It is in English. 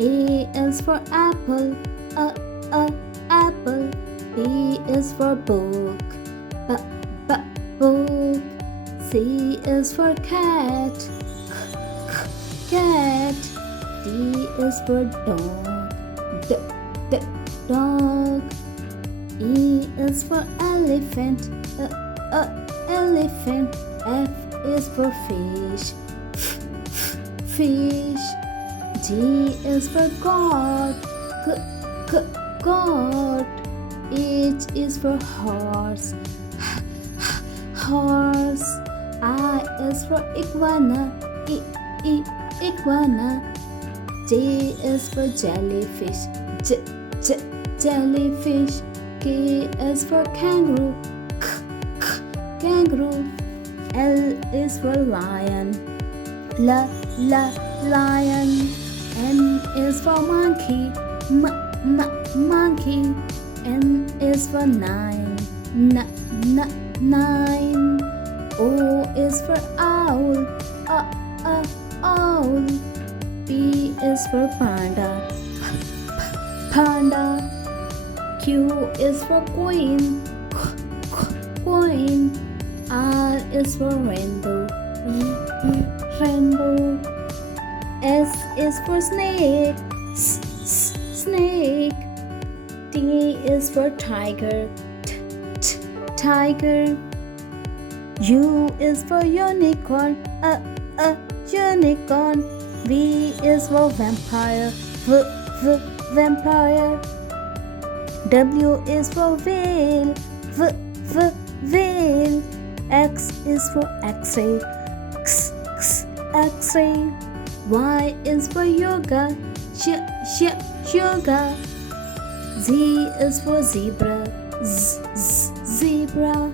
A is for apple, apple. B is for book, b, book. C is for cat, cat. D is for dog, dog. E is for elephant, elephant. F is for fish, fish. G is for God, God. H is for horse, horse. I is for iguana, iguana. J is for jellyfish, jellyfish. K is for kangaroo, kangaroo. L is for lion, lion. M is for monkey, monkey. N is for nine, nine. O is for owl, owl. P is for panda, panda. Q is for queen, queen. R is for rainbow, rainbow. S is for snake, snake. T is for tiger, tiger. U is for unicorn, unicorn. V is for vampire, vampire. W is for whale, whale. X is for X-ray, X-ray. Y is for yoga, yoga. Z is for zebra, zebra.